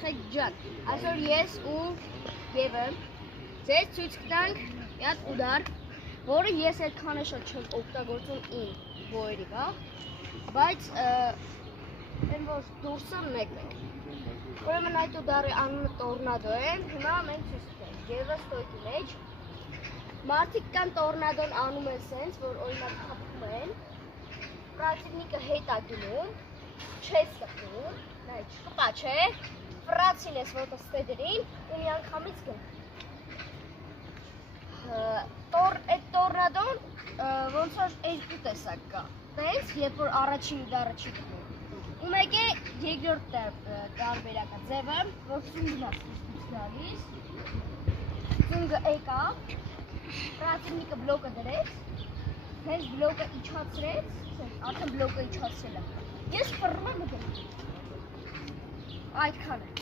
երեխեք ջան, այսօր ես ու Եվը ձեզ ցույց կտանք մի հատ ուդար, որը ես այդքան շատ չեմ օգտագործում իմ բոյերի, հա, բայց այն որ դուրսը մեկն է։ Ուրեմն այդ ուդարի անունը տորնադո է, հիմա մենք ցույց կտանք Եվը ստոյքի մեջ։ Մարդիկ կան տորնադոն անում են սենց, որ օրինակ խփում են, պրատիվնիկը հետ է գնում, չես կպնում, նայ չկպա չէ, պրացին ես որ ստեդերին ու մի անգամից գնում։ Այդ տորնադոն ոնց որ երկու տեսակ կա, տենց, երբ որ առաջին ուդարը չի գնում։ Ու մեկ է երկրորդ տարբերակը ձևը, որ ծունգն է գալիս, ծունգը եկա, պրատիվնիկը բլոկը դրեց, հենց բլոկը իջացրեց, արդեն բլոկը իջացրել է։ Ես ֆռռում եմ գնում։ Այդքան է։